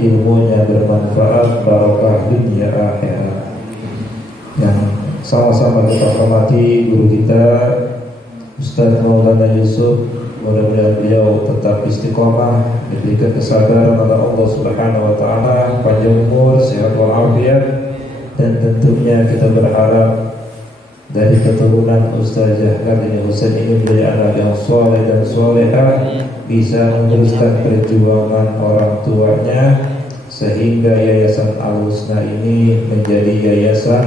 ilmunya bermanfaat, barokah dunia akhirat. Yang sama-sama kita hormati guru kita Ustaz Maulana Yusuf, mudah-mudahan beliau tetap istiqomah, diberikan kesabaran oleh Allah Subhanahu wa taala, panjang umur, sehat walafiat, dan tentunya kita berharap dari keturunan Ustazah Kartini Husain ini menjadi anak yang soleh dan solehah, bisa meneruskan perjuangan orang tuanya sehingga Yayasan Al-Husna ini menjadi yayasan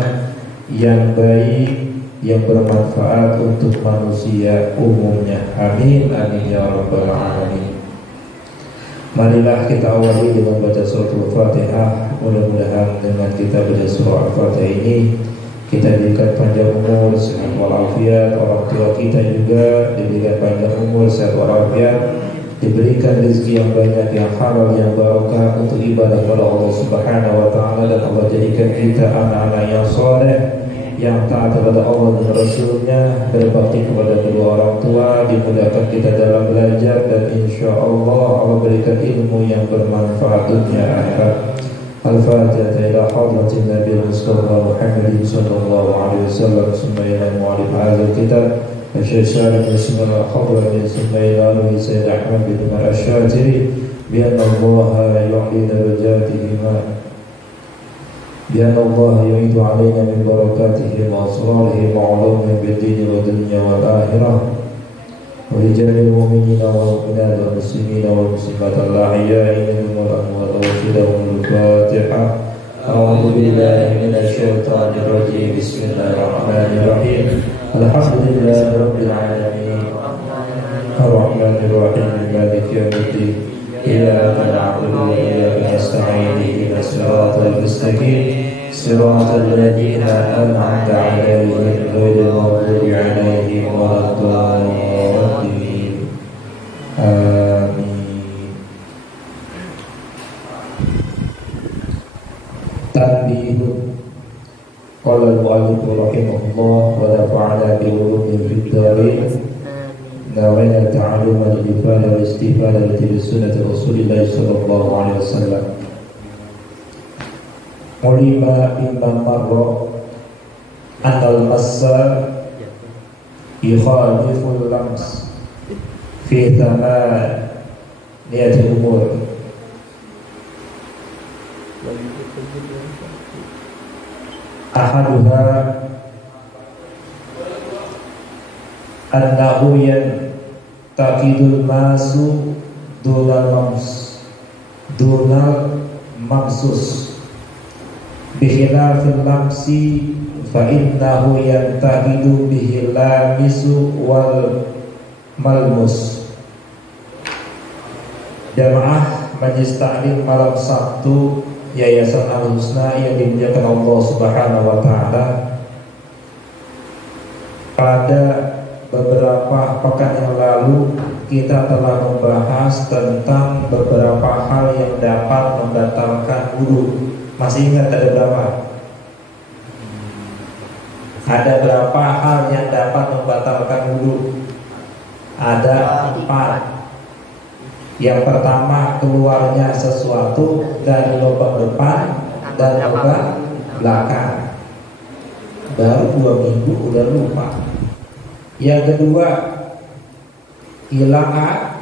yang baik, yang bermanfaat untuk manusia umumnya. Amin, amin ya rabbal alamin. Marilah kita awali dengan baca surah Al-Fatihah. Mudah-mudahan dengan kita baca surah Al-Fatihah ini kita diberikan panjang umur, sehat walafiat, orang tua kita juga diberikan panjang umur, sehat walafiat, diberikan rezeki yang banyak, yang halal, yang barokah untuk ibadah kepada Allah Subhanahu wa taala, dan Allah jadikan kita anak-anak yang soleh, yang taat kepada Allah dan Rasulnya, berbakti kepada kedua orang tua, dimudahkan kita dalam belajar, dan insya Allah Allah berikan ilmu yang bermanfaat dunia akhirat. Al-Fatihah ila hadratin Nabi Mustafa Muhammadin sallallahu alaihi wasallam. Summa ila mu'alif hadzal kitab Al-Syaitan bismillah hadratin summa ila ruhi Sayyid Ahmad bin Umar Asy-Syatiri bi anna Allah yu'li darajatihima بأن الله يعيد علينا من بركاته وأسراره وعلومه بالدين والدنيا والآخرة ورجال المؤمنين والمؤمنات والمسلمين والمسلمات الأحياء منهم والأموات وفدهم الفاتحة. أعوذ بالله من الشيطان الرجيم. بسم الله الرحمن الرحيم. الحمد لله رب العالمين الرحمن الرحيم مالك يوم الدين إياك نعبد وإياك نستعين اهدنا الصراط المستقيم صراط الذين أنعمت عليهم غير المغضوب عليهم ولا الضالين آمين. تنبيه قال المؤلف رحمه الله ونفعنا بعلومه في الدارين. نوينا التعلم الإفادة والاستفادة بسنة رسول الله صلى الله عليه وسلم. علم مما مر أن المس يخالف اللمس في ثمانية أمور. أحدها annahu yantaqidul masu dunal mamsus bikhilafil lamsi fa innahu yantaqidu bihil lamisu wal malmus. Jamaah Majelis Ta'lim malam Sabtu Yayasan Al-Husna yang dimuliakan Allah Subhanahu wa taala, pada beberapa pekan yang lalu kita telah membahas tentang beberapa hal yang dapat membatalkan wudu. Masih ingat ada berapa? Ada berapa hal yang dapat membatalkan wudu? Ada 4. Yang pertama, keluarnya sesuatu dari lubang depan dan lubang belakang. Baru 2 minggu udah lupa. Yang kedua, hilang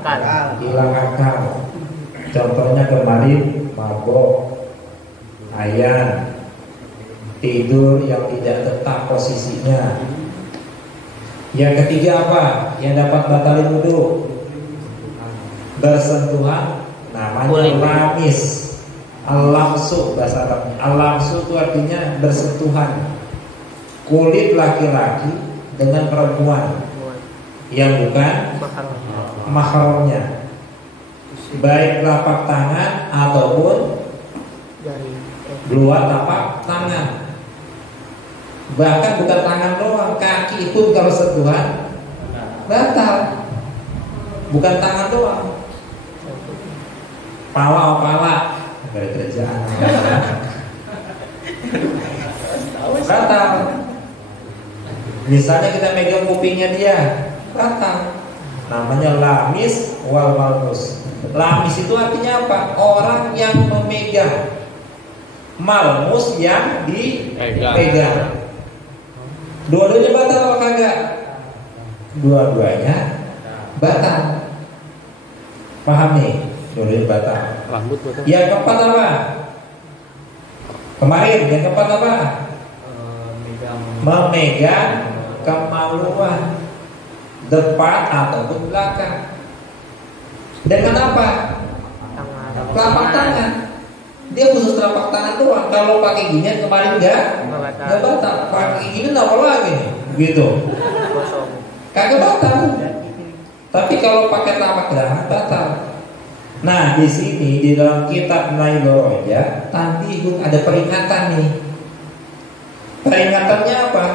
akal. Contohnya kemarin mabok, ayan, tidur yang tidak tetap posisinya. Yang ketiga apa? Yang dapat batalin wudu? Bersentuhan, namanya lamis. Al-lamsu bahasa Arabnya. Al-lamsu itu artinya bersentuhan. Kulit laki-laki dengan perempuan yang bukan mahramnya, baik telapak tangan ataupun luar telapak tangan. Bahkan bukan tangan doang, kaki pun kalau sentuhan batal. Bukan tangan doang, pala dari kerjaan batal. Misalnya kita megang kupingnya dia, batal. Namanya lamis wal malmus. Lamis itu artinya apa? Orang yang dipegang, malmus yang dipegang. Dua-duanya batal apa kagak? Dua-duanya batal. Paham nih? Dua-duanya batal. Rambut batal. Yang keempat apa? Kemarin yang keempat apa? Memegang kemaluan depan ataupun belakang. Dengan apa? Telapak tangan. Dia khusus telapak tangan doang. Kalau pakai ginian kemarin enggak batal. Pakai gini apa lagi nih? Gitu. Kagak batal. Tapi kalau pakai telapak tangan batal. Nah, di sini di dalam kitab Nailul Roja tanbihun, ada peringatan nih. Peringatannya apa?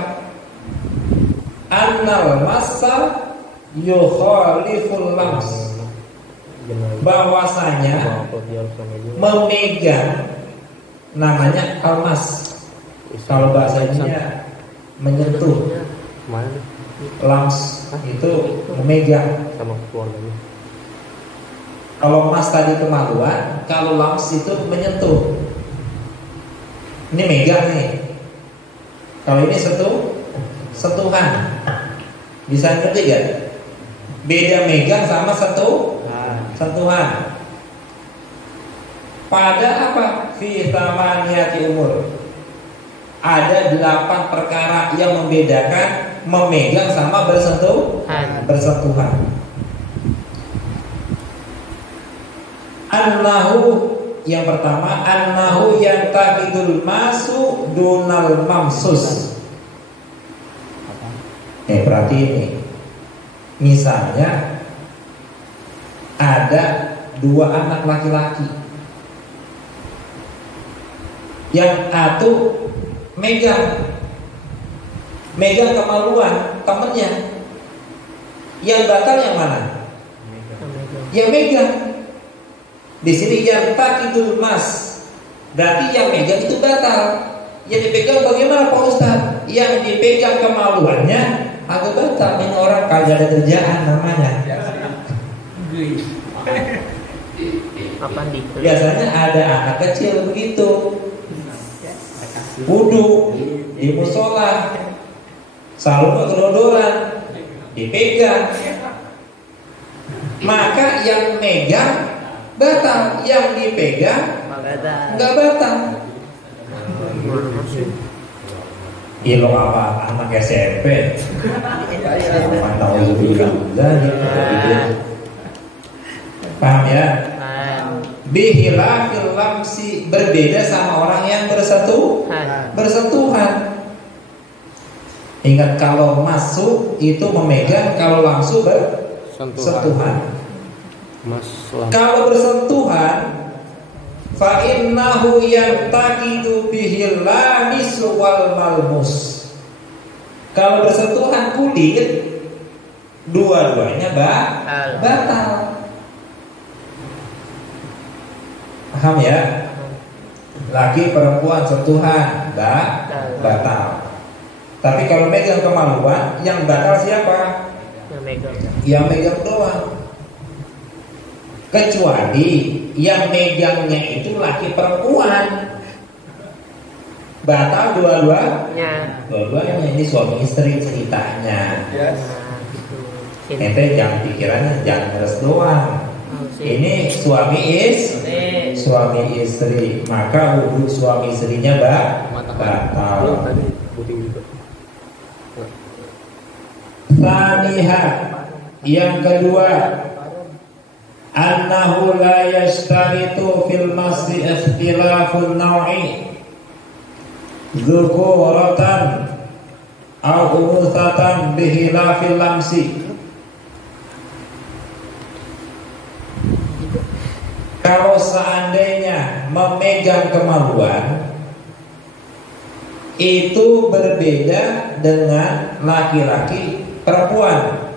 Annal massa yukhaliful lams. Bahwasanya memegang namanya almas. Kalau bahasa Indonesia menyentuh. Lams itu memegang. Sama keluarganya. Kalau mas tadi kemaluan, kalau lams itu menyentuh. Ini megang nih. Kalau ini sentuhan. Bisa ngerti gak? Beda megang sama sentuhan. Pada apa? Fi thamaniyati umur. Ada 8 perkara yang membedakan memegang sama bersentuhan. Annahu, yang pertama, annahu yantakidul masu dunal mamsus. Berarti ini, misalnya ada 2 anak laki-laki, yang satu megang kemaluan temennya, yang batal yang mana? Yang megang. Di sini yang takidul mas, berarti yang megang itu batal. Yang dipegang bagaimana Pak Ustaz? Yang dipegang kemaluannya agak batal. Ini orang kagak ada kerjaan namanya. Biasanya ada anak kecil begitu, wudu di musola, selalu kedodoran, dipegang. Maka yang megang batal, yang dipegang nggak batal. Ilo apa anak SMP? Paham ya? Bihilafil lamsi, berbeda sama orang yang bersentuhan. Ingat, kalau masuk itu memegang, kalau langsung bersentuhan. Kalau bersentuhan, fa innahu yantaqidu bihil lamis wal malmus. Kalau bersentuhan kulit, dua-duanya batal. Paham ya? Laki perempuan sentuhan batal. Tapi kalau megang kemaluan, yang batal siapa? Yang megang doang. Kecuali yang megangnya itu laki perempuan, batal dua-duanya. Ini suami istri ceritanya. Ente jangan pikirannya jangan ngeres doang. Ini suami istri, maka wudhu suami istrinya batal. Taniha, yang kedua, annahu la yashtaritu fil masjid ikhtilafun naw'i dzukuratan aw unuthatan bihilafil lamsi. Kalau seandainya memegang kemaluan itu berbeda dengan laki-laki perempuan.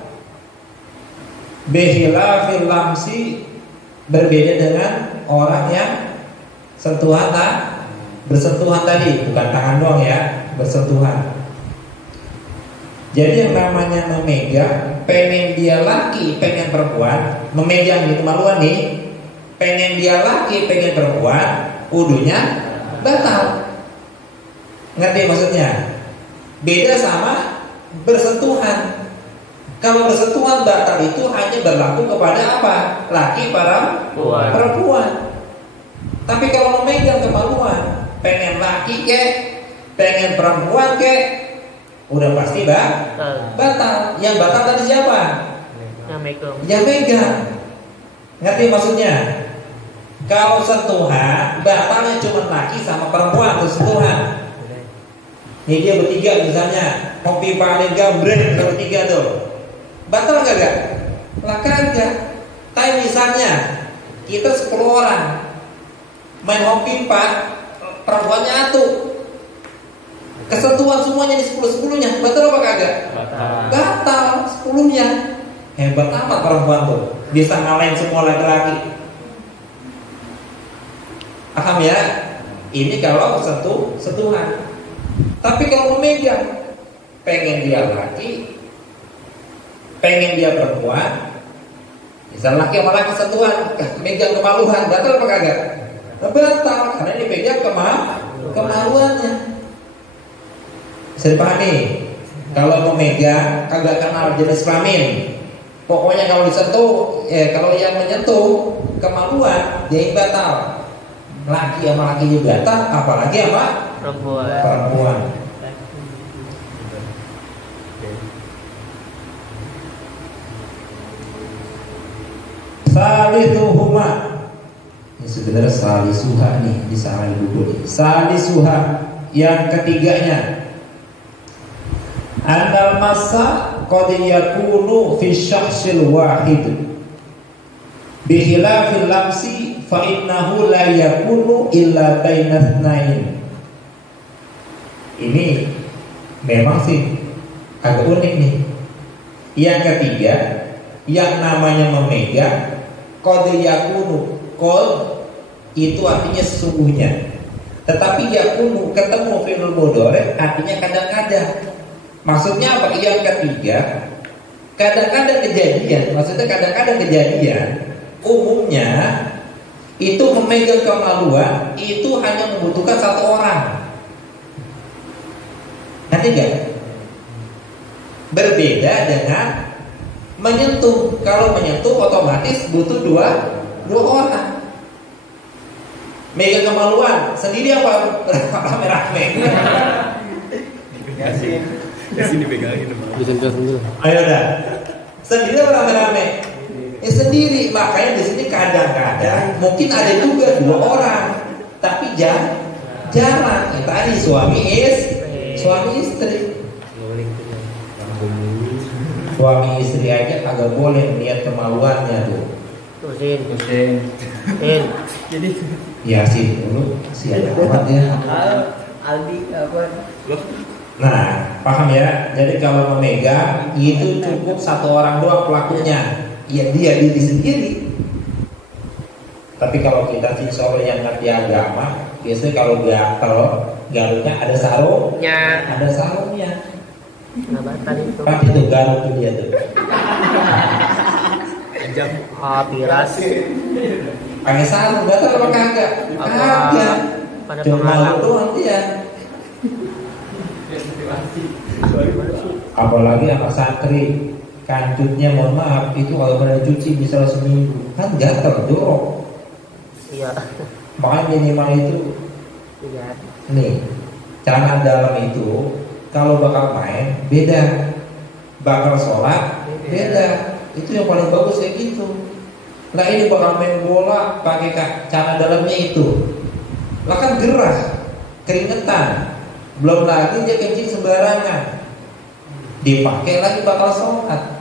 Bihilafil lamsi, berbeda dengan orang yang bersentuhan tadi, bukan tangan doang ya, bersentuhan. Jadi yang namanya memegang, pengen dia laki, pengen perempuan, memegang di kemaluan nih, pengen dia laki, pengen perempuan, wudunya batal. Ngerti maksudnya? Beda sama bersentuhan. Kalau bersentuhan batal itu hanya berlaku kepada apa? Laki perempuan. Tapi kalau memegang kemaluan, pengen laki kek, pengen perempuan kek, udah pasti batal. Yang batal tadi siapa? Yang megang. Ngerti maksudnya? Kalau sentuhan, batalnya cuma laki sama perempuan tuh sentuhan. Ini dia bertiga misalnya, kopi paling gambreng bertiga tuh. Batal kagak? Lah kagak. Tapi misalnya kita 10 orang main hoki 4, perempuannya satu, kesentuhan semuanya di 10-10-nya, batal apa kagak? Batal 10-nya. Hebat amat perempuan tuh, bisa ngalahin semua laki-laki. Paham ya? Ini kalau sentuhan. Tapi kalau memegang, pengen dia laki, pengen dia perempuan, misal laki sama laki sentuhan, megang kemaluan, batal apa kagak? Batal, karena ini pegang kemaluannya. Bisa dipahami? Kalau memegang, kagak kenal jenis kelamin. Pokoknya kalau disentuh, kalau yang menyentuh kemaluan, dia yang batal. Laki sama laki juga batal, apalagi sama perempuan. Salisuhuma, ini sebenarnya salisuha nih di sana buku. Salisuha yang ketiganya, andal masa qad yakunu fi syakhsil wahid bi khilafil lamsi fa innahu la yakunu illa baina itsnain. Ini memang sih agak unik nih. Yang ketiga, yang namanya memegang, qad yakunu, qad itu artinya sesungguhnya. Tetapi yakunu ketemu fi'il mudhari artinya kadang-kadang. Maksudnya apa? Yang ketiga, kadang-kadang kejadian. Maksudnya kadang-kadang kejadian umumnya itu memegang kemaluan itu hanya membutuhkan satu orang. Nanti enggak? Berbeda dengan menyentuh. Kalau menyentuh otomatis butuh dua orang. Megang kemaluan sendiri apa rame-rame? Kasih dipegangin. Disentuh sendiri. Ayo dah. Sendiri apa rame-rame? Ya sendiri. Makanya di sini kadang-kadang mungkin ada juga 2 orang, tapi jarang. Tadi suami istri. Suami istri aja kagak boleh lihat kemaluannya tuh. Tusin. Jadi Ya sih dulu siapa amat ya. Aldi apa? Nah, paham ya? Jadi kalau memegang itu cukup satu orang doang pelakunya. Ya dia diri sendiri. Tapi kalau kita insya Allah yang ngerti agama, biasanya kalau garuknya ada sarungnya. Ada sarungnya. Nabatan itu. Pakai tuh garuk tuh dia tuh. Jam. Piras. Pakai sarung, batal apa kagak? Kagak. Pada Cuma penghalang. doang dia. Apalagi sama santri, kancutnya mohon maaf itu kalau pada cuci bisa seminggu, kan gatel jorok. Iya. Makanya minimal itu Iya. nih celana dalam itu kalau bakal main beda, bakal sholat beda. Itu yang paling bagus kayak gitu. Nah ini bakal main bola pakai celana dalamnya itu, lah kan gerah, keringetan, belum lagi dia kencing sembarangan, dipakai lagi bakal sholat,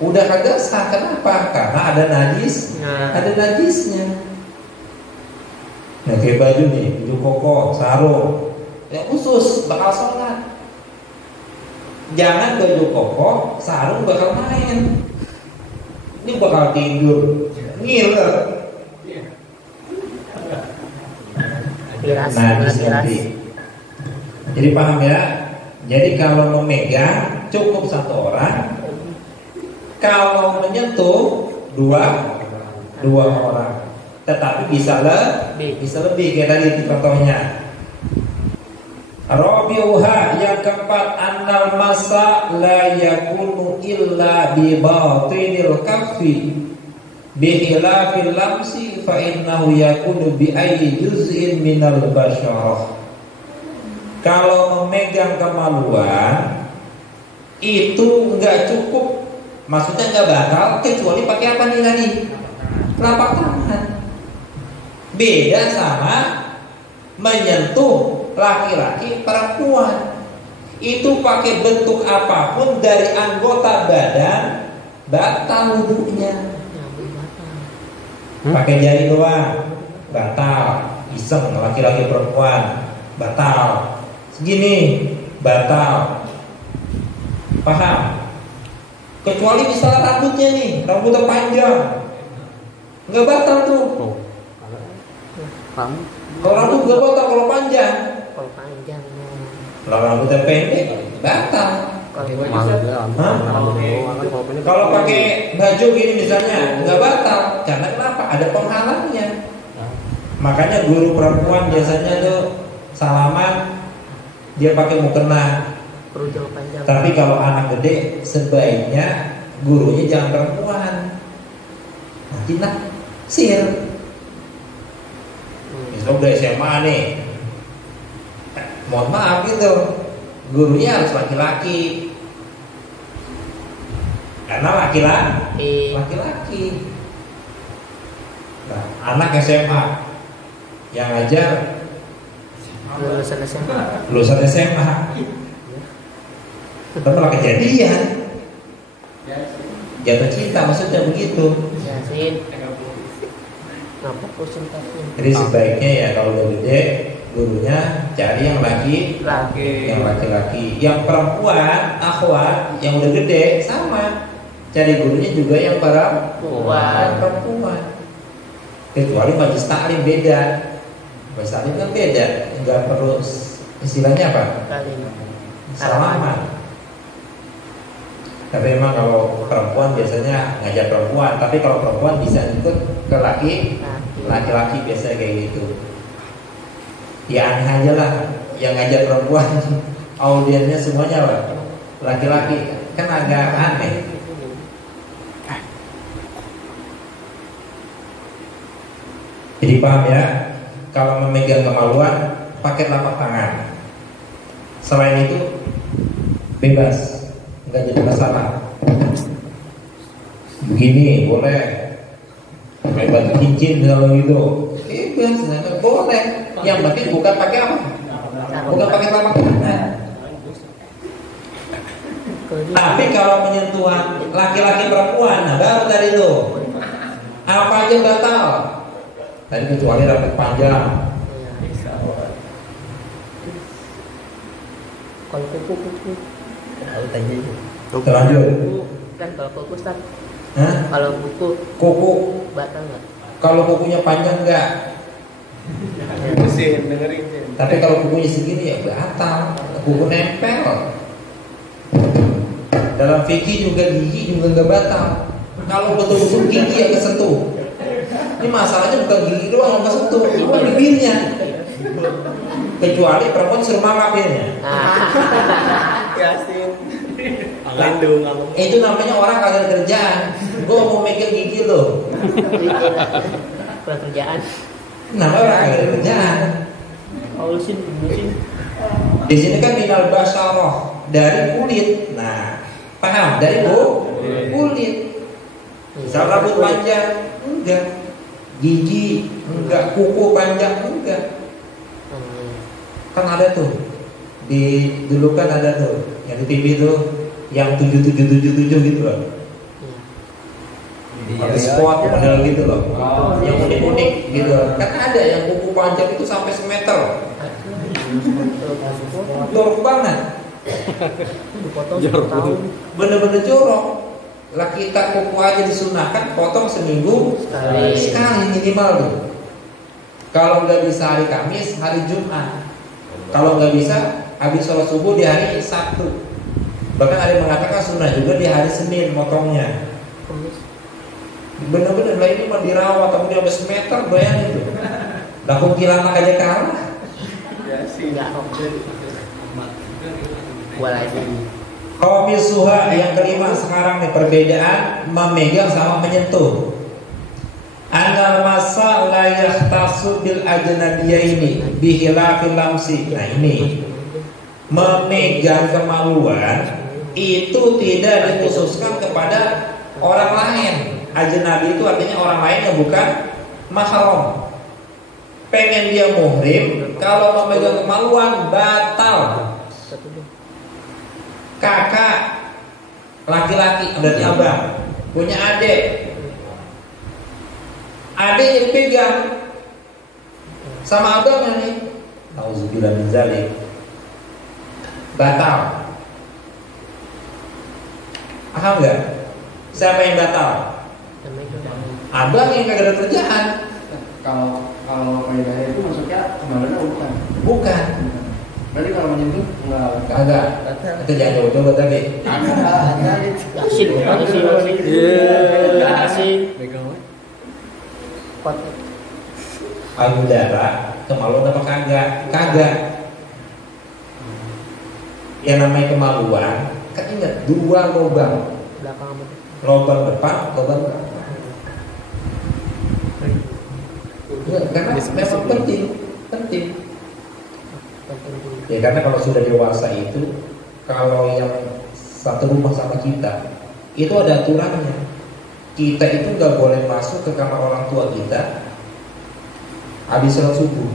udah kagak sah. Kenapa? Karena ada najisnya. Nah kayak baju nih, baju koko, sarung, ya khusus bakal sholat. Jangan baju koko, sarung bakal main. Ini bakal tidur, ngiler. Piras. Najis nanti. Jadi paham ya? Jadi kalau memegang cukup satu orang. Kalau menyentuh dua orang. tetapi bisa lebih kayak tadi contohnya. Rabi'uha, yang keempat, annal masa la yakunu illa bi batinil kaffi bi khilafil lamsi fa innahu yakunu bi ayyi juz'in minal basyarah. Kalau memegang kemaluan itu enggak cukup, maksudnya enggak batal kecuali pakai apa nih tadi? Telapak tangan. Beda sama menyentuh laki-laki perempuan. Itu pakai bentuk apapun dari anggota badan batal wudunya. Pakai jari doang batal. Iseng laki-laki perempuan batal. Segini batal. Paham? Kecuali misalnya rambutnya nih, rambutnya panjang, nggak batal tuh. Kalau rambut nggak batal kalau panjang. Kalau panjang. Kalau rambutnya pendek batal. Kalau pakai baju gini misalnya nggak batal, karena kenapa? Ada penghalangnya. Makanya guru perempuan biasanya tuh salaman dia pakai mukena. Tapi kalau anak gede sebaiknya gurunya jangan perempuan. Nanti naksir. Misalnya udah SMA nih, mohon maaf gitu, gurunya harus laki-laki. Karena laki-laki. Nah, anak SMA yang ngajar lulusan SMA. Tapi malah kejadian jatuh cinta, maksudnya begitu. Jadi sebaiknya ya kalau udah gede gurunya cari yang laki-laki. Yang perempuan, akhwat yang udah gede sama cari gurunya juga yang perempuan. Kecuali majlis taklim beda. Majlis taklim kan beda, nggak perlu istilahnya apa? Salaman. Tapi memang kalau perempuan biasanya ngajar perempuan, tapi kalau perempuan bisa ikut ke laki-laki biasanya kayak gitu. Ya aneh aja lah yang ngajar perempuan audiensnya semuanya lah laki-laki, kan agak aneh. Jadi paham ya, kalau memegang kemaluan pakai telapak tangan. Selain itu bebas, nggak jadi masalah. Begini boleh, pakai batu cincin kalau gitu, bebas, nggak boleh. Yang penting bukan pakai apa? Bukan pakai telapak tangan. Tapi kalau penyentuhan laki-laki perempuan, nah baru tadi itu apa aja batal. Tadi kecuali rambut panjang. Kalau kuku. Terlanjut. Kan kalau kuku Ustaz. Hah? Kalau kuku batal nggak? Kalau kukunya panjang enggak. Tapi kalau kukunya segini ya batal. Kuku nempel. Dalam fikih juga gigi juga enggak batal. Kalau betul-betul gigi yang kesentuh. Ini masalahnya bukan gigi doang yang kesentuh, cuma bibirnya. Kecuali perempuan suruh mangapinnya. Yasin. Itu namanya orang kagak ada kerjaan. Gue mau megang gigi lo. Kurang kerjaan. Namanya orang kagak ada kerjaan. Lusin. Di sini kan minal basyarah, dari kulit. Nah, paham? Dari kulit. Misal rambut panjang, enggak. Gigi, enggak. Kuku panjang, enggak. Kan ada tuh. Dulu kan ada tuh yang di TV tuh yang 7777 gitu loh. Ada spot model gitu loh. Yang unik-unik gitu. Kan ada yang kuku panjang itu sampai semeter. Jorok banget. Bener-bener jorok. Lah kita kuku aja disunahkan potong seminggu sekali minimal tuh. Kalau nggak bisa hari Kamis, hari Jumat. Kalau nggak bisa habis sholat subuh di hari Sabtu. Bahkan ada yang mengatakan sunnah juga di hari Senin motongnya. Bener-bener lah ini mah dirawat, kemudian sampai semeter bayangin itu. Lah kuntilanak aja kalah. Ya sih. Enggak om. Gua lagi. Qamisuha yang kelima sekarang nih perbedaan memegang sama menyentuh. Anal masa la yahtasu bil ajnabiyaini bihilafil lamsi. Nah ini memegang kemaluan itu tidak dikhususkan kepada orang lain. Ajnabi itu artinya orang lain yang bukan mahram. Pengen dia muhrim, kalau memegang kemaluan batal. Kakak laki-laki berarti abang punya adik yang pegang sama abangnya nih, auzubillah min zalik, batal. Paham nggak? Siapa yang batal? Abang yang kagak ada kerjaan. Kalau faedahnya itu maksudnya kemarinnya bukan. Bukan. Berarti kalau menyentuh enggak. Kagak. Itu jangan coba-coba tadi. Yasin, Yasin. Yasin. Payudara kemaluan apa kagak? Kagak. Yang namanya kemaluan kan ingat dua lubang. Belakang apa? Lubang depan, lubang belakang. Karena memang penting. Ya karena kalau sudah dewasa itu, kalau yang satu rumah sama kita, itu ada aturannya. Kita itu nggak boleh masuk ke kamar orang tua kita habis sholat subuh,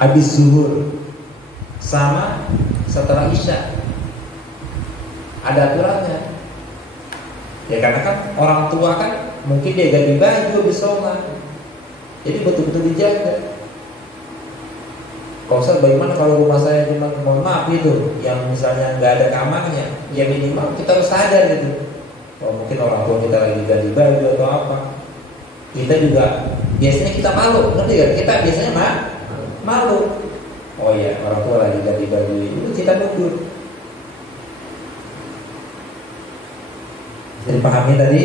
habis zuhur, sama setelah isya. Ada aturannya. Ya karena kan orang tua kan mungkin dia ganti baju habis sholat, jadi betul-betul dijaga. Kalau Ustaz, bagaimana kalau rumah saya cuma mohon maaf gitu, yang misalnya nggak ada kamarnya, ya minimal kita harus sadar gitu. Oh, mungkin orang tua kita lagi ganti baju atau apa, kita juga biasanya kita malu, ngerti gak? Kita biasanya malu. Oh iya, orang tua lagi ganti baju, itu kita mundur. Jadi pahami tadi.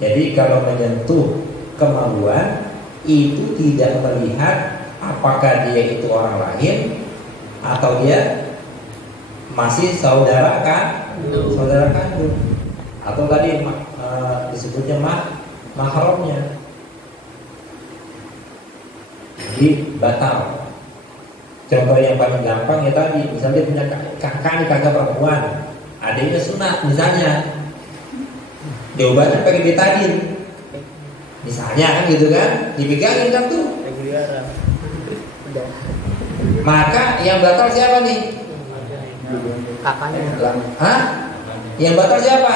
Jadi kalau menyentuh kemaluan itu tidak melihat apakah dia itu orang lain atau dia masih saudara kandung atau tadi disebutnya mahramnya. Jadi batal. Contoh yang paling gampang ya tadi, misalnya dia punya kakak nih, kakak perempuan, adiknya sunat misalnya, jawabannya pakai betadin misalnya kan gitu kan, dipegangin kan tuh. Maka yang batal siapa nih? Kakaknya. Hah? Yang batal siapa?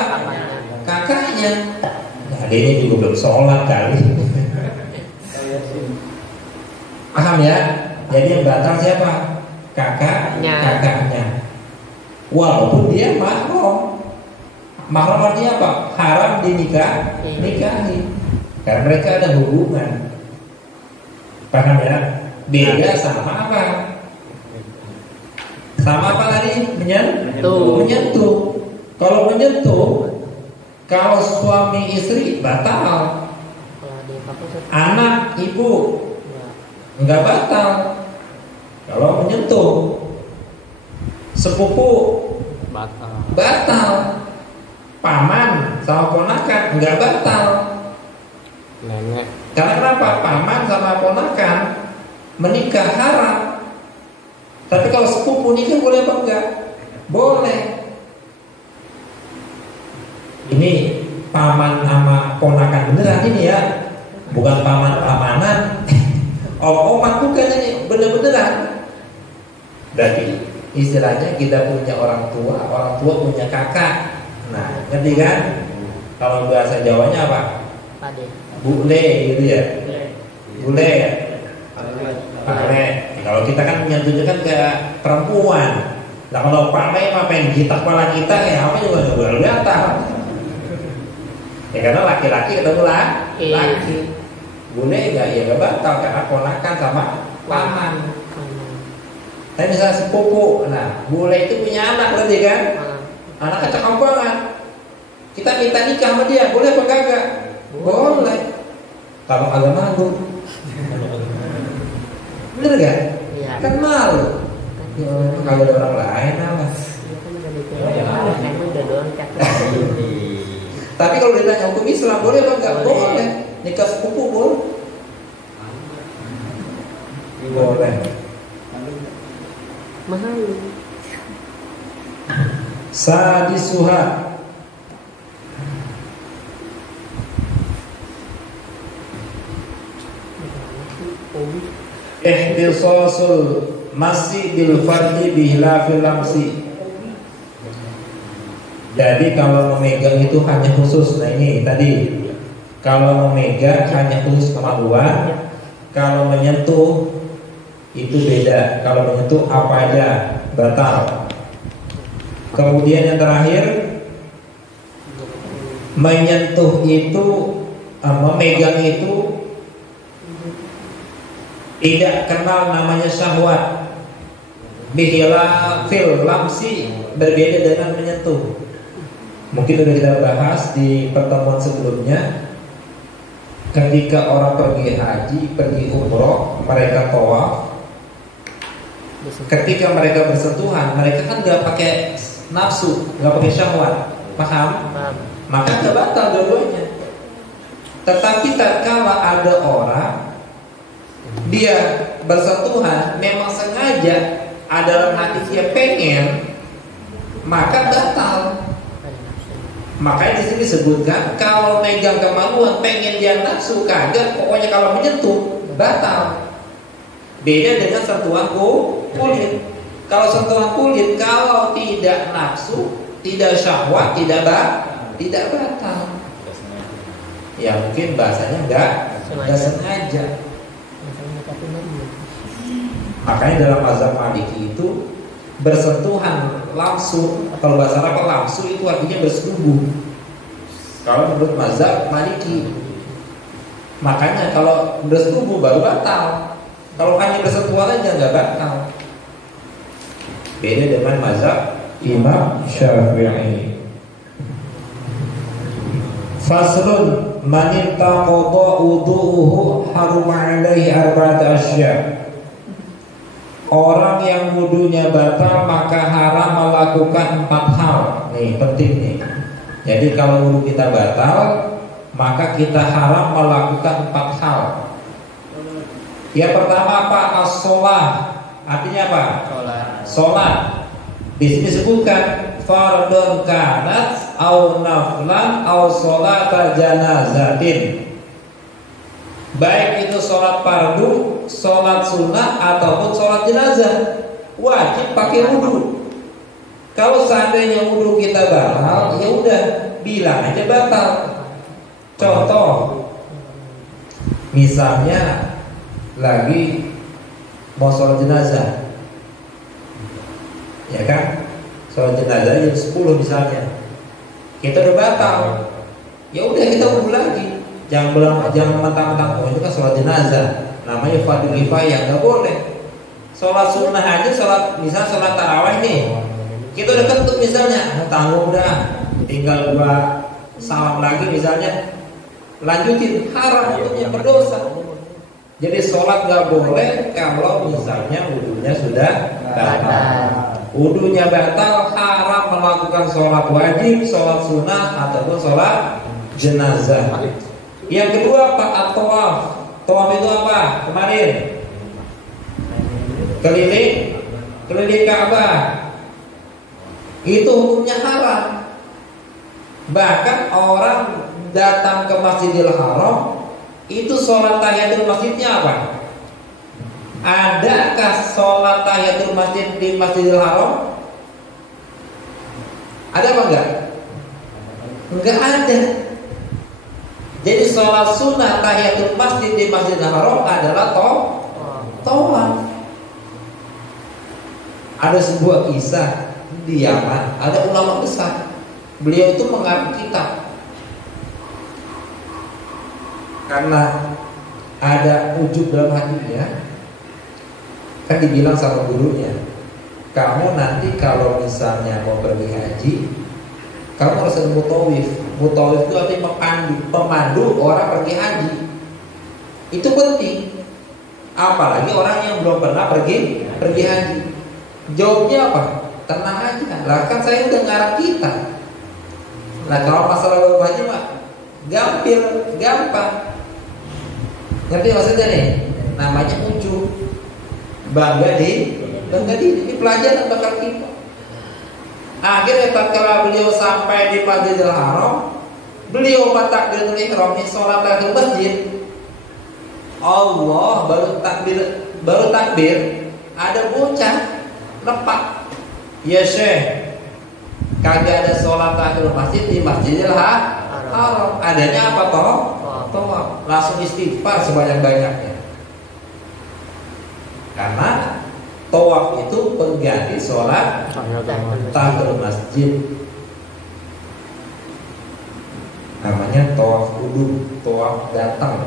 Kakaknya. Nah, adiknya juga belum sholat kali. Paham ya? Jadi yang batal siapa? Kakaknya. Walaupun dia mahram. Mahram artinya apa? Haram dinikahi. Karena mereka ada hubungan. Paham ya? Beda sama apa? Sama apa tadi? Menyentuh. Kalau menyentuh, kalau suami istri batal. Anak ibu enggak batal. Kalau menyentuh sepupu batal. Paman sama ponakan enggak batal. Nenek. Karena kenapa? Paman sama ponakan menikah haram. Tapi kalau sepupu nikah boleh apa enggak? Boleh. Ini paman sama ponakan beneran ini ya, bukan paman-pamanan. Om-oman bukan ini, bener-beneran. Berarti istilahnya kita punya orang tua punya kakak. Nah, ngerti kan? Kalau bahasa Jawanya apa? Bule gitu ya. Bule ya. Pale. Kalau kita kan menyentuhnya kan ke perempuan. Nah kalau pale mah pengen kita kepala kita ya apa juga nggak boleh batal. Ya karena laki-laki ketemu laki. Bule nggak batal karena ponakan sama paman. Tapi misalnya sepupu, nah bule itu punya anak berarti kan? Anaknya cakep banget. Kita minta nikah sama dia, boleh apa kagak? Boleh. Kalau agak malu. Bener gak? Iya. Kan malu. Ya, kalau ada orang lain apa? Kamu udah doang cakep. Tapi kalau ditanya hukum Islam boleh apa enggak? Boleh. Nikah sepupu boleh. Boleh. Mahal. Sadisuha ihtisasul masih bil fardi bihilafil lamsi. Jadi kalau memegang itu hanya khusus. Nah ini tadi, kalau memegang hanya khusus kemaluan, kalau menyentuh itu beda. Kalau menyentuh apa aja batal. Kemudian yang terakhir, menyentuh itu, memegang itu tidak kenal namanya syahwat. Bihilafil lamsi, berbeda dengan menyentuh. Mungkin sudah kita bahas di pertemuan sebelumnya. Ketika orang pergi haji, pergi umroh, mereka tawaf. Ketika mereka bersentuhan, mereka kan nggak pakai nafsu, nggak pakai syahwat, paham? Maka nggak batal dua-duanya. Tetapi tatkala ada orang dia bersentuhan, memang sengaja ada hati dia pengen, maka batal. Makanya di sini disebutkan kalau megang kemaluan pengen dia nafsu kagak, pokoknya kalau menyentuh batal. Beda dengan sentuhan kulit. Kalau sentuhan kulit kalau tidak nafsu, tidak syahwat, tidak batal. Ya mungkin bahasanya enggak sengaja. Makanya dalam mazhab Maliki itu bersentuhan langsung, kalau bahasa Arab langsung itu artinya bersetubuh. Kalau menurut mazhab Maliki, makanya kalau bersetubuh baru batal. Kalau hanya bersentuhan aja nggak batal. Beda dengan mazhab Imam Syafi'i. Faslun man intaqadha wudu'uhu haruma alaihi arba'at asya'. Orang yang wudunya batal maka haram melakukan 4 hal. Nih penting nih. Jadi kalau wudu kita batal, maka kita haram melakukan 4 hal. Yang pertama apa? As-sholah. Artinya apa? Sholat. Di sini disebutkan fardhun kanat au naflan au sholata janazatin. Baik itu sholat fardu, sholat sunnah ataupun sholat jenazah, wajib pakai wudu. Kalau seandainya wudu kita batal, ya udah bilang aja batal. Contoh, misalnya lagi mau sholat jenazah, ya kan? Sholat jenazah jam 10 misalnya, kita udah batal, ya udah kita wudu lagi. Jangan mentang-mentang itu kan sholat jenazah, namanya fardhu kifayah, nggak boleh. Sholat sunnah aja, misalnya sholat tarawih nih, kita udah kentut misalnya, tanggung dah, tinggal 2 salam lagi misalnya, lanjutin, haram untuknya, berdosa. Jadi sholat nggak boleh kalau misalnya wudunya sudah batal. Wudunya batal, haram melakukan sholat wajib, sholat sunnah ataupun sholat jenazah. Yang kedua apa? At-tawaf. Tawaf itu apa? Kemarin keliling Ka'bah. Itu hukumnya haram. Bahkan orang datang ke Masjidil Haram, itu sholat tahiyatul masjidnya apa? Adakah sholat tahiyatul masjid di Masjidil Haram? Ada apa enggak? Enggak ada. Jadi sholat sunnah tahiyatul masjid di Masjidil Haram adalah tawaf. Ada sebuah kisah di Yaman, ada ulama besar. Beliau itu mengarang kitab karena ada ujub dalam hatinya. Kan dibilang sama gurunya, kamu nanti kalau misalnya mau pergi haji, kamu harus ilmu tawif. Mutawif itu artinya pemandu orang pergi haji. Itu penting. Apalagi orang yang belum pernah pergi haji. Jawabnya apa? Tenang aja. Lah kan saya udah ngarang kita. Nah kalau masalah wajib haji mah gampang. Ngerti maksudnya nih? Namanya ujub. Bangga di ini pelajaran bakal kita. Akhirnya tatkala beliau sampai di Masjidil Haram, beliau takbiratul ihram, sholat ke masjid. Allah baru takbir, ada bocah lepak. Ya Syekh, kagak ada sholat ke masjid di Masjidil Haram. Adanya apa toh? Tawaf. Langsung istighfar sebanyak-banyaknya. Karena tawaf itu pengganti sholat tahiyatul masjid. Namanya tawaf qudum, tawaf datang.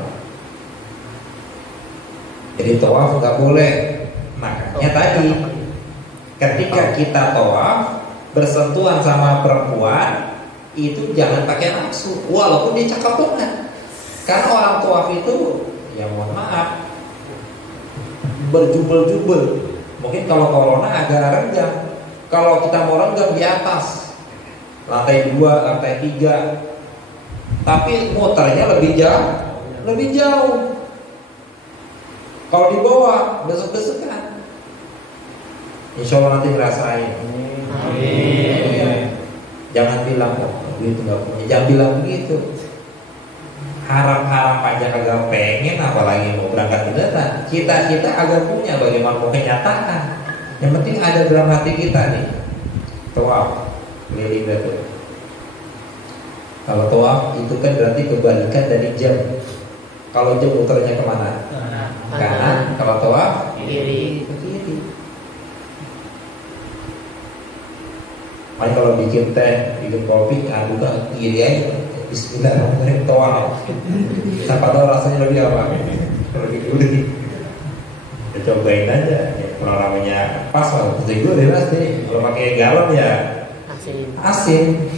Jadi tawaf nggak boleh. Makanya tadi ketika kita tawaf bersentuhan sama perempuan itu jangan pakai nafsu, walaupun dia cakep banget. Karena orang tawaf itu ya mohon maaf berjubel-jubel. Mungkin kalau corona agak renggang. Kalau kita mau renggang di atas lantai 2, lantai 3. Tapi muternya lebih jauh. Kalau di bawah besok-besokan. Insya Allah nanti ngerasain. Jangan bilang begitu nggak punya. Jangan bilang begitu. Harap-harap aja kagak pengen, apalagi mau berangkat beneran. Kita agak punya, bagaimana mau kenyataan. Yang penting ada dalam hati kita nih. Tawaf, keliling itu. Kalau tawaf itu kan berarti kebalikan dari jam. Kalau jam muternya kemana? Kanan. Kalau tawaf kiri. Makanya kalau bikin teh, bikin kopi, buka kiri aja. Bismillahirrahmanirrahim, tawaf. Siapa tahu rasanya lebih apa? Lebih gurih. Ya, cobain aja. Ya, kalau namanya pas, lebih gurih pasti. Kalau pakai galon ya asin.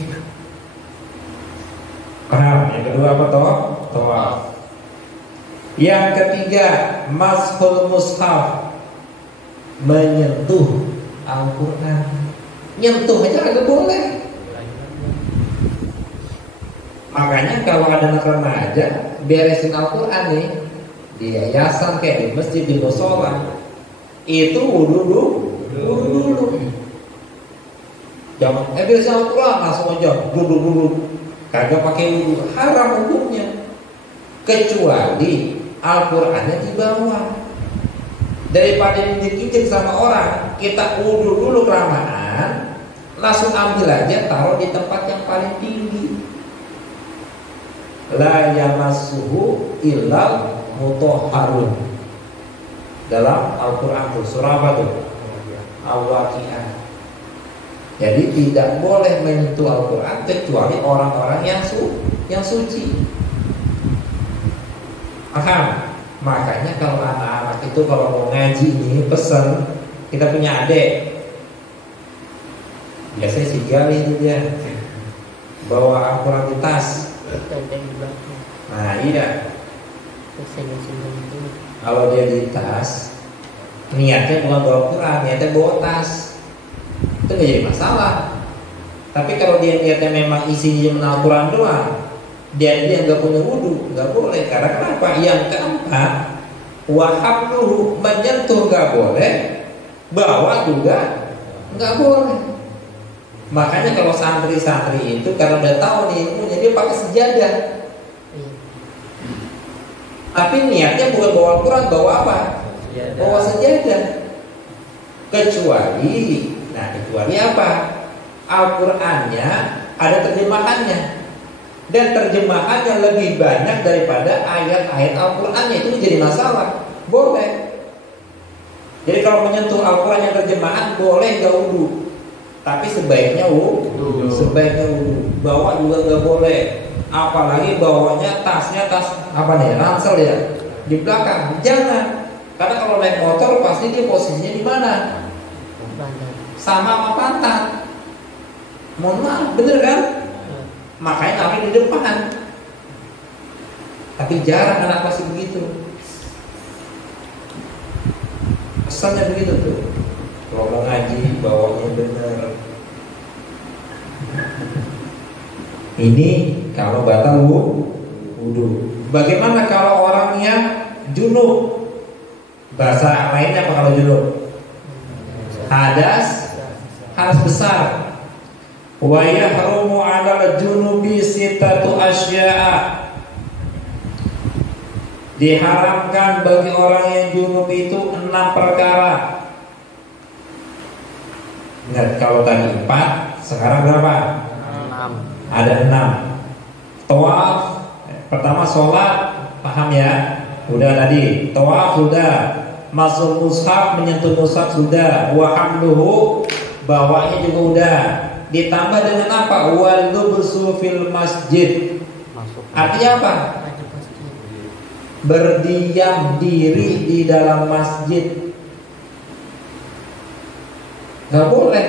Paham? Yang kedua apa toh? Tawaf. Yang ketiga, mashul mushaf, menyentuh Al-Quran. Nyentuh aja agak boleh. Makanya kalau ada anak remaja beresin Al-Quran nih di yayasan kayak di masjid, di musola, itu wudu dulu. Jangan beresin Al-Quran langsung aja duduk. Kagak pakai wudu, haram hukumnya. Kecuali Al-Qurannya di bawah. Daripada diinjek-injek sama orang, kita wudu dulu kelamaan, langsung ambil aja, taruh di tempat yang paling tinggi. La yamassuhu illal mutahharun. Dalam Al-Quran tuh surah apa tuh? Al-Waqiah. Jadi tidak boleh menyentuh Al-Quran kecuali orang-orang yang suci. Paham? Makanya kalau anak-anak itu kalau mau ngaji nih pesan, kita punya adik, biasanya si Gali itu dia bawa Al-Quran di tas. Nah iya. Kalau dia di tas, niatnya bukan bawa Quran, niatnya bawa tas, itu nggak jadi masalah. Tapi kalau dia niatnya memang isinya Al-Quran doang, dia nggak punya wudu, nggak boleh. Karena kenapa? Yang keempat, wahabluhu, menyentuh nggak boleh, bawa juga nggak boleh. Makanya kalau santri-santri itu karena udah tahu nih ilmunya, dia pakai sejadah. Tapi niatnya bukan bawa Al-Quran, bawa apa? Bawa sejadah. Kecuali apa? Al-Qurannya ada terjemahannya, dan terjemahannya lebih banyak daripada ayat-ayat Al-Qurannya, itu jadi masalah. Boleh. Jadi kalau menyentuh Al-Quran yang terjemahan boleh nggak wudu, tapi sebaiknya wudu. Bawa juga nggak boleh. Apalagi bawanya tasnya tas apa nih, ransel ya, di belakang. Jangan. Karena kalau naik motor pasti dia posisinya di mana? Sama pantat. Mohon maaf, bener kan? makanya naruh di depan. Tapi jarang anak masih begitu. Pesannya begitu tuh. Kalau mau ngaji bawanya benar. Ini kalau batal wudu. Bagaimana kalau orang yang junub? Bahasa lainnya apa kalau junub? Hadas besar. Wa yahrumu 'alal junubi sittatu asya'a. Diharamkan bagi orang yang junub itu 6 perkara. Ingat, kalau tadi 4, sekarang berapa? 6. Ada 6. Tawaf, pertama sholat, paham ya? Udah tadi. Tawaf sudah. Masuk mushaf, menyentuh mushaf sudah. Wa hamluhu, bawahnya juga udah. Ditambah dengan apa? Wal lubsu fil masjid. Artinya apa? Berdiam diri di dalam masjid. Gak boleh.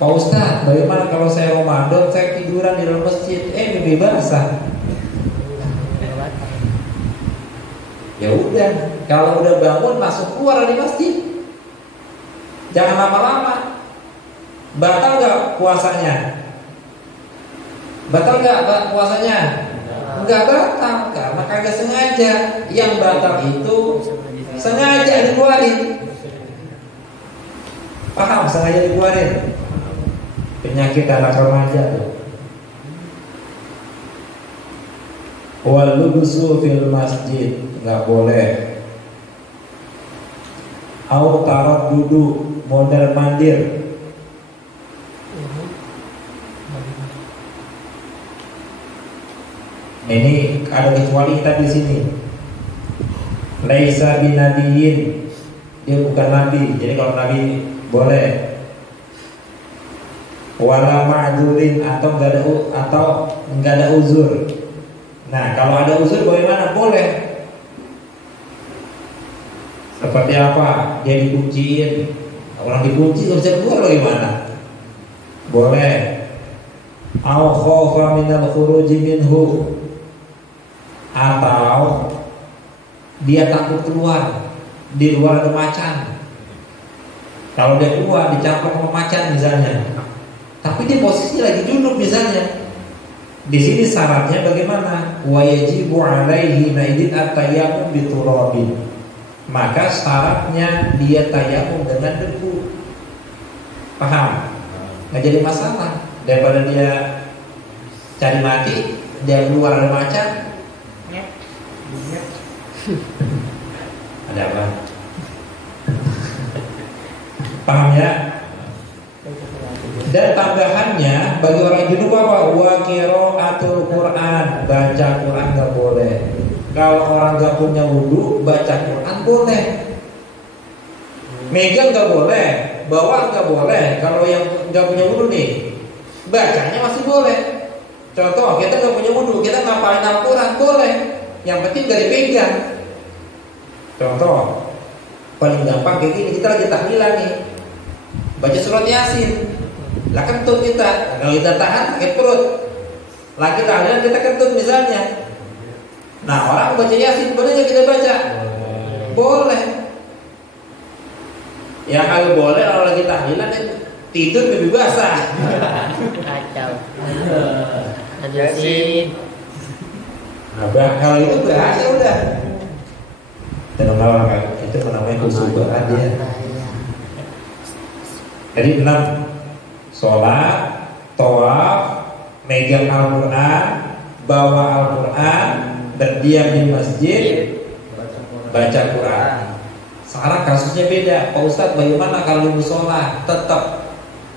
Pak Ustadz, bagaimana kalau saya Ramadan, saya tiduran di dalam masjid, mimpi basah? Ya udah, kalau udah bangun masuk keluar dari masjid. Jangan lama-lama. Batal gak puasanya? Batal gak puasanya? Enggak batal, karena kagak sengaja. Yang batal itu sengaja dikeluarin. Paham? Sengaja dikeluarin. Penyakit anak remaja tuh. Wal lubsu fil masjid, enggak boleh. Au tarot duduk, modal mandir. Ini ada kecuali kita di sini. Laisa binabiyin, dia bukan nabi. Jadi kalau nabi boleh. Wala ma'durin, atau enggak ada uzur. Nah, kalau ada uzur bagaimana? Boleh. Seperti apa? Dia dikunciin. Orang dikunci bisa keluar bagaimana? Boleh. Au khawfa minal khuruji minhu, atau dia takut keluar, di luar ada macan. Kalau dia keluar dicaplok sama macan misalnya, tapi dia posisinya lagi junub misalnya. Di sini syaratnya bagaimana? Wa yajibu 'alaihi naidin at-tayammum bi turabin. Maka syaratnya dia tayamum dengan debu. Paham? Nggak jadi masalah. Daripada dia cari mati, dia keluar ada macan. Ada apa? Paham ya? Dan tambahannya bagi orang junub apa? Wa qiraatul Quran, baca Quran nggak boleh. Kalau orang nggak punya wudu, baca Quran boleh. Megang nggak boleh, bawa nggak boleh. Kalau yang nggak punya wudu nih, bacanya masih boleh. Contoh, kita nggak punya wudu, kita ngapalin Al-Quran boleh. Yang penting gak dipegang. Contoh paling gampang kayak gini, kita lagi tahlilan nih, baca surat Yasin, lah kentut kita. Kalau kita tahan sakit perut. Lagi tahlilan kita kentut misalnya. Nah, orang baca Yasin, boleh nggak kita baca? Boleh. Ya kalau boleh, kalau lagi tahlilan tidur lebih basah. Kacau. Ada sih. Nah, kalau itu bahasa udah. Itu namanya khusyukan dia. Jadi 6: sholat, tawaf, megang Al-Quran, bawa Al-Quran, berdiam di masjid, baca Quran. Sekarang kasusnya beda. Pak Ustadz, bagaimana kalau di musola? Tetap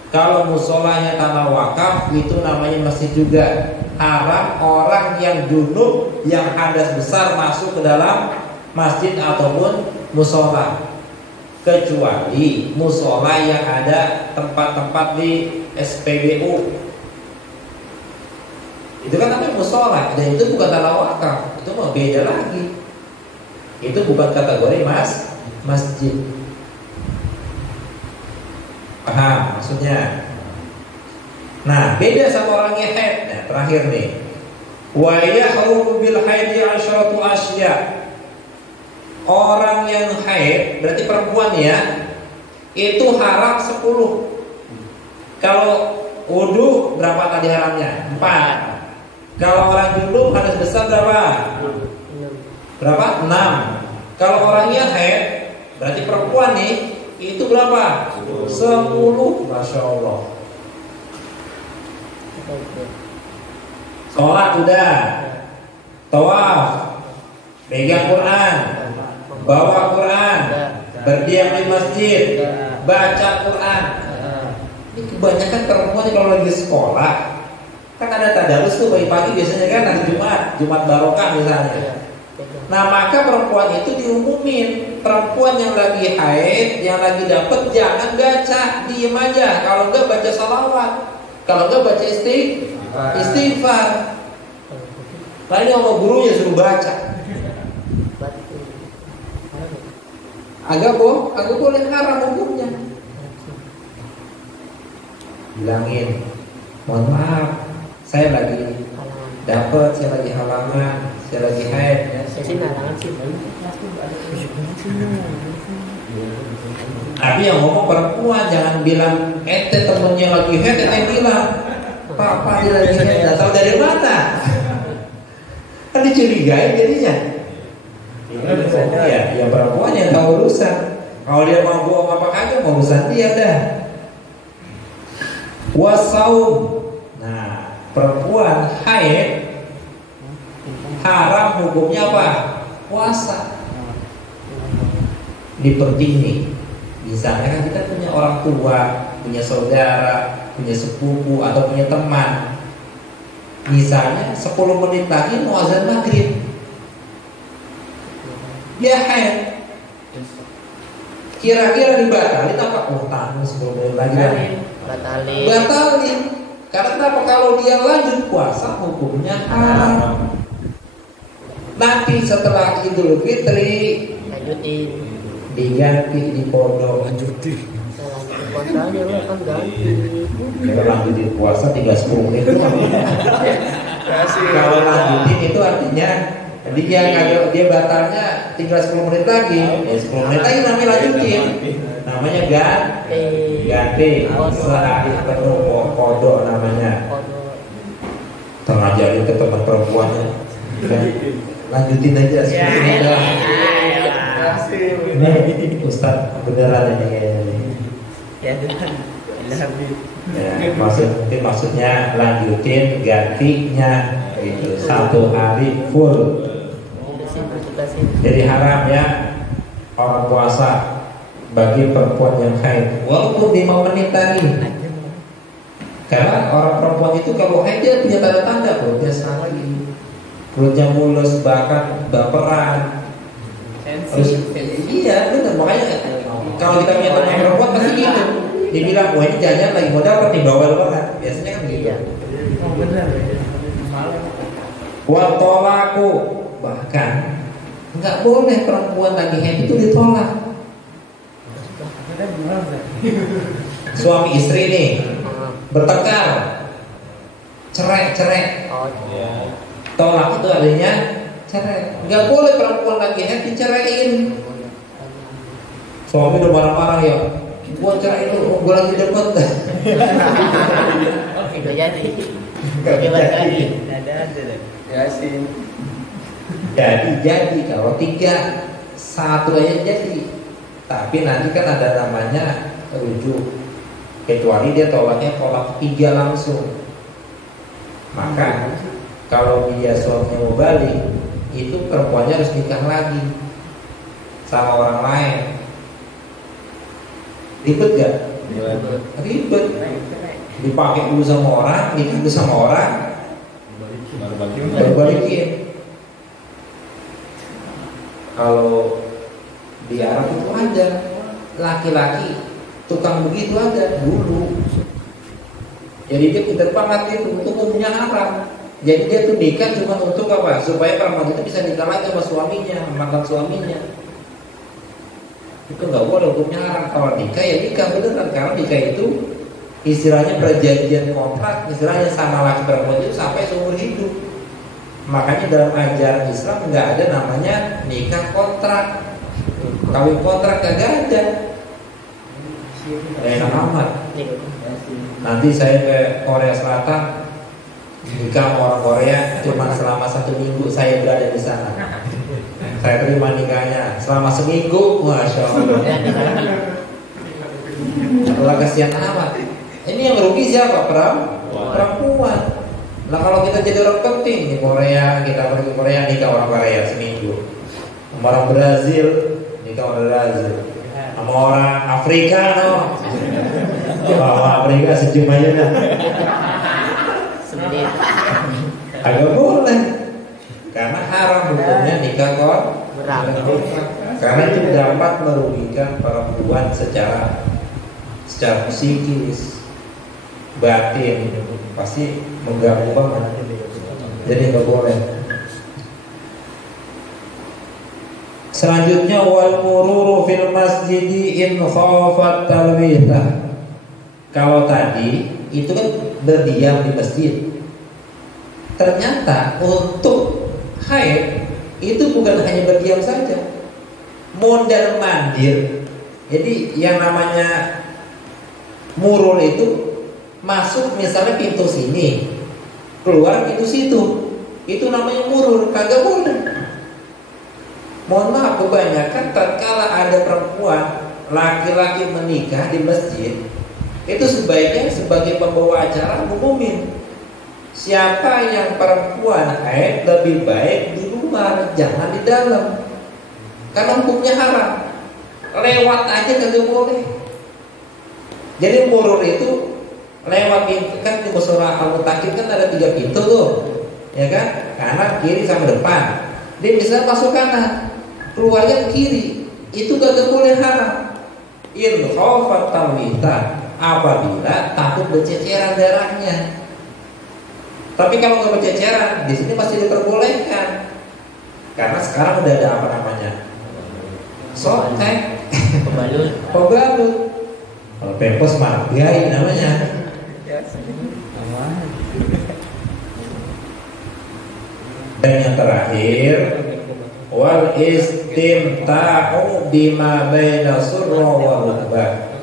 kalau musolanya tanah wakaf, itu namanya masjid juga. Haram orang yang junub, yang hadas besar masuk ke dalam masjid ataupun musola, kecuali musola yang ada tempat-tempat di SPBU. Itu kan namanya musola, dan itu bukan tanah wakaf, itu mau beda lagi. Itu bukan kategori masjid. Paham maksudnya? Nah, beda sama orang yang haid. Nah, terakhir nih. Wa yahrumu bil haidi asyratu asya. Orang yang haid berarti perempuan ya, itu haram 10. Kalau wudu berapa tadi haramnya? 4. Kalau orang junub hadas besar berapa? Berapa? 6. Kalau orangnya haid berarti perempuan nih, itu berapa? 10. Masya Allah. Sholat udah, tawaf, pegang Quran, bawa Quran, berdiam di masjid, baca Quran. Ini kebanyakan perempuan kalau lagi sekolah, kan ada tadarus tuh pagi-pagi biasanya kan hari Jumat barokah misalnya. Nah maka perempuan itu diumumin, perempuan yang lagi haid, yang lagi dapet jangan baca, diem aja. Kalau enggak baca salawat, kalau enggak baca istighfar. Lalu sama gurunya suruh baca. Agak boleh haram hukumnya. Bilangin, mohon maaf, saya lagi dapat, saya lagi halangan, saya lagi haid. Tapi yang ngomong perempuan, jangan bilang ente temennya lagi haid, ente bilang papa dia lagi haid. Nggak tahu dari mana? Kan dicurigai jadinya. Ya, yang perempuan yang tahu urusan. Kalau dia mau bohong apa kagak, mau urusan dia dah. Wasaum. Nah, perempuan haid haram hukumnya apa? Puasa. Dipertinggi. Misalnya kan kita punya orang tua, punya saudara, punya sepupu atau punya teman. Misalnya 10 menit lagi mau azan maghrib, dia haid, kira-kira dibatalin apa? Oh tahan 10 menit lagi batalin. Karena kenapa? Kalau dia lanjut puasa hukumnya haram. Nanti setelah Idul Fitri lanjutin, diganti di pondok, lanjutin puasanya lo kan ganti. Kalau lanjutin puasa 3-10 menit itu kalau lanjutin itu artinya dia batalnya tinggal 10 menit lagi. Ya 10 menit lagi namanya lanjutin. Namanya ganti sehari penuh kodok namanya. Tengajarin ke teman perempuannya. Lanjutin aja seperti itu. Ini Ustaz beneran ini kayaknya. Ya, maksudnya lanjutin gantinya gitu, 1 hari full. Jadi haram ya orang puasa bagi perempuan yang haid walaupun 5 menit tadi. Karena orang perempuan itu kalau haid dia punya tanda-tanda perutnya senang lagi, perutnya mulus, bahkan baperan. Iya benar, makanya kalau kita punya teman perempuan pasti gitu. Dibilang, wah ini jangan lagi modal nih bawel banget. Biasanya kan gitu. Oh benar. Watolaku, bahkan nggak boleh perempuan lagi haid itu ditolak. Suami istri nih bertengkar, cerai. Tolak itu artinya cerai. Nggak boleh perempuan lagi haid diceraiin. Suami udah marah-marah ya, gua cerai itu, gua lagi dapet. Oke, jadi. Jadi kalau 3-1 aja jadi. Tapi nanti kan ada namanya rujuk. Kecuali dia tolaknya tolak 3 langsung. Maka kalau dia suaminya mau balik, itu perempuannya harus nikah lagi sama orang lain. Ribet gak? Ribet. Dipakai dulu sama orang, nikah dulu sama orang, baru balikin. Kalau di Arab itu ada laki-laki tukang begitu ada dulu. Jadi dia pintar banget itu untuk umumnya haram. Jadi dia tuh nikah cuma untuk apa? Supaya perempuan itu bisa nikah lagi sama suaminya, mantan suaminya. Itu nggak boleh hukumnya haram. Kalau nikah ya nikah beneran, karena nikah itu istilahnya perjanjian kontrak, istilahnya sama laki perempuan itu sampai seumur hidup. Makanya dalam ajaran Islam nggak ada namanya nikah kontrak, kawin kontrak kagak ada. Enak amat. Nanti saya ke Korea Selatan nikah sama orang Korea cuma selama 1 minggu saya berada di sana. Saya terima nikahnya selama seminggu, masya Allah. Allah kasihan amat. Ini yang merugi siapa? Perempuan. Nah kalau kita jadi orang penting di Korea, kita pergi Korea nikah orang Korea seminggu. Sama orang Brazil nikah orang Brazil. Sama orang Afrika no. Sama Afrika sejam aja dah. Agak boleh. Karena haram hukumnya nikah kontrak. Karena itu dapat merugikan perempuan secara psikis, batin, pasti mengganggu banget. Jadi nggak boleh. Selanjutnya wal mururu fil masjidi in khafat talwitha. Kalau tadi itu kan berdiam di masjid. Ternyata untuk haid itu bukan hanya berdiam saja, mondar mandir. Jadi yang namanya murur itu masuk misalnya pintu sini, keluar pintu situ, itu namanya murur, kagak boleh. Mohon maaf, kebanyakan tatkala ada perempuan laki-laki menikah di masjid, itu sebaiknya sebagai pembawa acara umumin siapa yang perempuan haid lebih baik di luar, jangan di dalam, karena hukumnya haram. Lewat aja kagak boleh. Jadi murur itu lewat pintu, kan di musola Al-Mutakin kan ada 3 pintu tuh, ya kan? Kanan, kiri, sama depan. Dia bisa masuk kanan, keluarnya ke kiri, itu gak boleh haram. In khafat talwitha, apabila takut berceceran darahnya. Tapi kalau nggak berceceran, di sini masih diperbolehkan. Karena sekarang udah ada apa namanya? Sotek, pebalut. Kalau pempos margai namanya. Dan yang terakhir, wal istimta'u bima baina surra wa rukbah.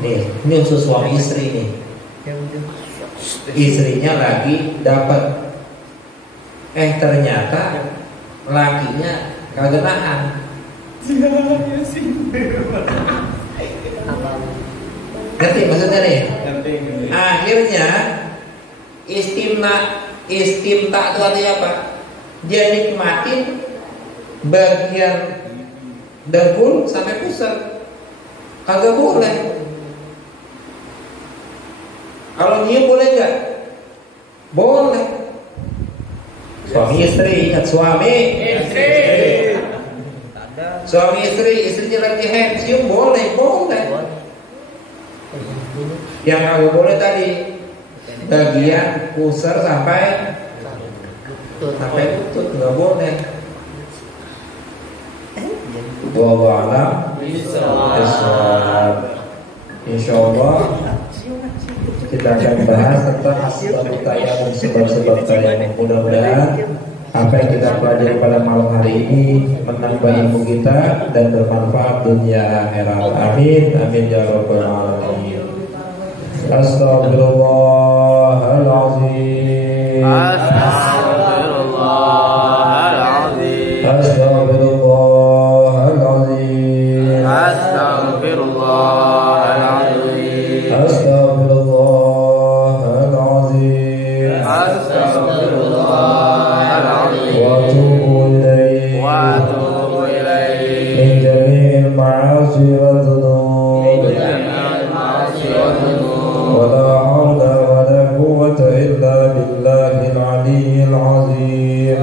Ini khusus suami istri nih. Istrinya lagi dapat, ternyata lakinya kagak nahan. Ngerti maksudnya nih? Akhirnya istimta itu artinya apa? Dia nikmatin bagian dengkul sampai pusat, kagak boleh. Kalau nyium boleh nggak? Boleh. Suami istri, ingat suami istri. Suami istri, istrinya lagi haid, cium boleh. Yang nggak boleh tadi bagian pusar sampai lutut, nggak boleh. Wallahu a'lam bishawab. Insyaallah kita akan bahas tentang asbab tayamum, sebab-sebab tayamum. Mudah-mudahan apa yang kita pelajari pada malam hari ini menambah ilmu kita dan bermanfaat dunia akhirat. Amin, amin ya rabbal alamin. Astaghfirullahalazim. Astaghfirullahalazim. Astaghfirullahalazim. Astaghfirullahalazim. Astaghfirullahalazim. Astaghfirullahalazim. Wa atubu ilayhi min jami'il ma'asi wa dhunub. Wa la hawla wa la quwwata illa billahil aliyyil azim.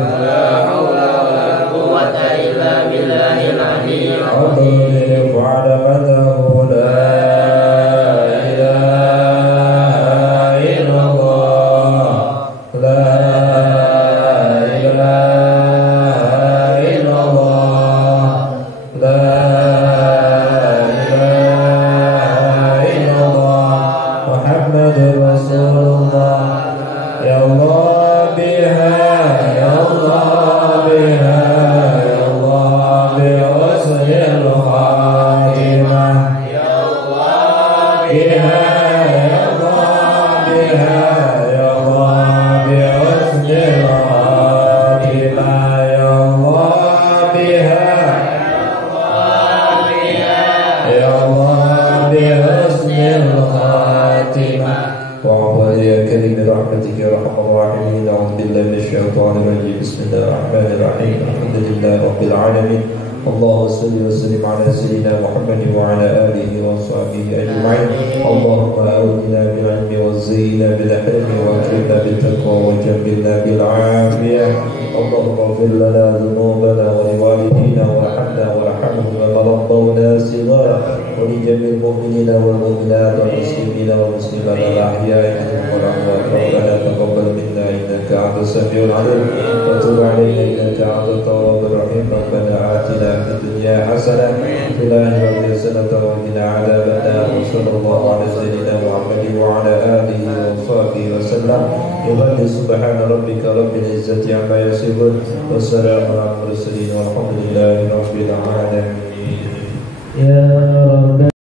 العالمين. اللهم صل وسلم على سيدنا محمد وعلى آله وصحبه أجمعين. اللهم أغننا بالعلم وزينا بالحلم وأكرمنا بالتقوى وجملنا بالعافية. اللهم اغفر لنا ذنوبنا ولوالدينا وارحمنا وارحمهم كما ربونا صغارا، ولجميع المؤمنين والمؤمنات والمسلمين والمسلمات الأحياء منهم والأموات. ربنا تقبل منا إنك أنت السميع العليم وتب علينا إنك أنت التواب الرحيم. ربنا آتنا في الدنيا حسنة وفي الآخرة حسنة وقنا عذاب النار. وصلى الله على سيدنا محمد وعلى آله وصحبه وسلم. يغني سبحان ربك رب العزة عما يصفون والسلام على المرسلين والحمد لله رب العالمين. يا رب